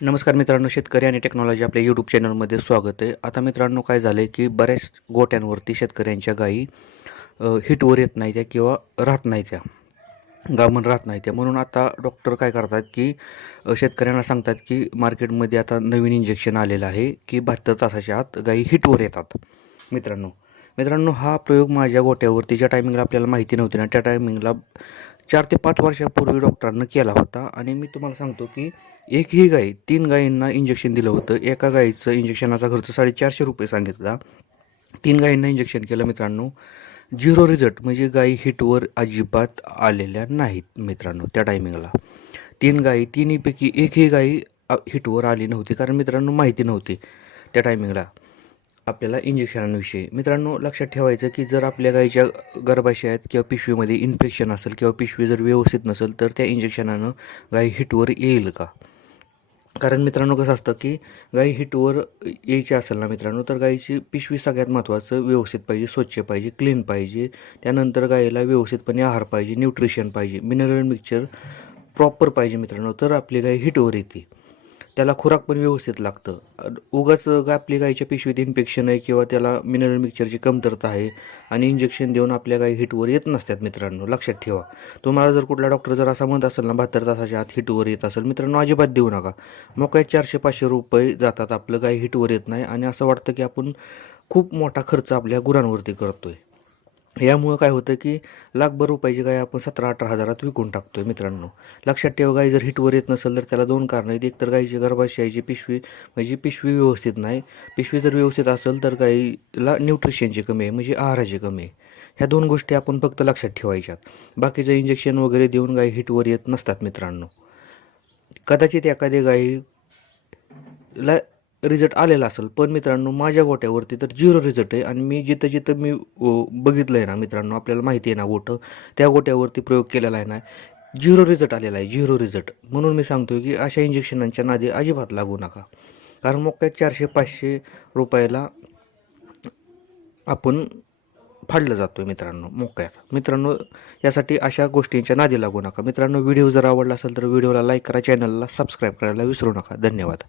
नमस्कार मित्रांनो शेतकरी आणि टेक्नॉलॉजी आपल्या यूट्यूब चॅनलमध्ये स्वागत आहे. आता मित्रांनो काय झालं आहे की बऱ्याच गोट्यांवरती शेतकऱ्यांच्या गायी हिटवर येत नाही त्या किंवा राहत नाही त्या गावमन राहत नाही त्या म्हणून आता डॉक्टर काय करतात की शेतकऱ्यांना सांगतात की मार्केटमध्ये आता नवीन इंजेक्शन आलेलं आहे की बहात्तर तासाच्या आत गायी हिटवर येतात. मित्रांनो मित्रांनो हा प्रयोग माझ्या गोट्यावरती ज्या टायमिंगला आपल्याला माहिती नव्हती ना त्या टायमिंगला चार ते पाच वर्षापूर्वी डॉक्टरांनं केला होता. आणि मी तुम्हाला सांगतो की एकही गाय तीन गायींना इंजेक्शन दिलं होतं. एका गायीचं इंजेक्शनाचा खर्च साडेचारशे रुपये सांगितला. तीन गायींना इंजेक्शन केलं मित्रांनो. झिरो रिझल्ट म्हणजे गायी हिटवर अजिबात आलेल्या नाहीत मित्रांनो त्या टायमिंगला तीन गायी तिन्हीपैकी एकही गायी हिटवर आली नव्हती. कारण मित्रांनो माहिती नव्हती त्या टायमिंगला आपल्याला इंजेक्शनांविषयी मित्रांनो लक्षात ठेवायचं की जर आपल्या गाईच्या गर्भाशयात किंवा पिशवीमध्ये इन्फेक्शन असेल किंवा पिशवी जर व्यवस्थित नसेल तर त्या इंजेक्शनानं गाई हिटवर येईल का? कारण मित्रांनो कसं असतं की गाई हिटवर यायची असेल ना मित्रांनो तर गाईची पिशवी सगळ्यात महत्त्वाचं व्यवस्थित पाहिजे स्वच्छ पाहिजे क्लीन पाहिजे. त्यानंतर गाईला व्यवस्थितपणे आहार पाहिजे न्यूट्रिशन पाहिजे मिनरल मिक्सचर प्रॉपर पाहिजे मित्रांनो तर आपली गाय हिटवर येते. त्याला खुराक पण व्यवस्थित लागतं. उगाच आपली गाईच्या पिशवीत इन्फेक्शन आहे किंवा त्याला मिनरल मिक्सरची कमतरता आहे आणि इंजेक्शन देऊन आपल्या गाई हिटवर येत नसतात मित्रांनो. लक्षात ठेवा. तुम्हाला जर कुठला डॉक्टर जर असा म्हणत असेल ना बहात्तर तासाच्या आत हिटवर येत असेल मित्रांनो अजिबात देऊ नका. मग चारशे पाचशे रुपये जातात आपलं गाय हिटवर येत नाही आणि असं वाटतं की आपण खूप मोठा खर्च आपल्या गुरांवरती करतोय. यामुळं काय होतं की लाखभर रुपयाची गाय आपण सतरा अठरा हजारात विकून टाकतो आहे मित्रांनो. लक्षात ठेवा गाय जर हिटवर येत नसेल तर त्याला दोन कारणं आहेत. एक तर गायीची गर्भाशयाची पिशवी म्हणजे पिशवी व्यवस्थित नाही. पिशवी जर व्यवस्थित असेल तर गाईला न्यूट्रिशनची कमी आहे म्हणजे आहाराची कमी आहे. ह्या दोन गोष्टी आपण फक्त लक्षात ठेवायच्यात. बाकीचं इंजेक्शन वगैरे देऊन गायी हिटवर येत नसतात मित्रांनो. कदाचित एखाद्या गायीला रिझल्ट आलेला असेल पण मित्रांनो माझ्या गोट्यावरती तर झिरो रिझल्ट आहे. आणि मी जिथं जिथं मी बघितलं आहे ना मित्रांनो आपल्याला माहिती आहे ना गोठं त्या गोट्यावरती प्रयोग केलेला आहे ना झिरो रिझल्ट आलेला आहे झिरो रिझल्ट म्हणून मी सांगतो की अशा इंजेक्शनांच्या नादी अजिबात लागू नका. कारण मग काय चारशे पाचशे रुपयाला आपण फाडलं जातो आहे मित्रांनो मोक्यात. मित्रांनो यासाठी अशा गोष्टींच्या नादी लागू नका. मित्रांनो व्हिडिओ जर आवडला असेल तर व्हिडिओला लाईक करा चॅनलला सबस्क्राईब करायला विसरू नका. धन्यवाद.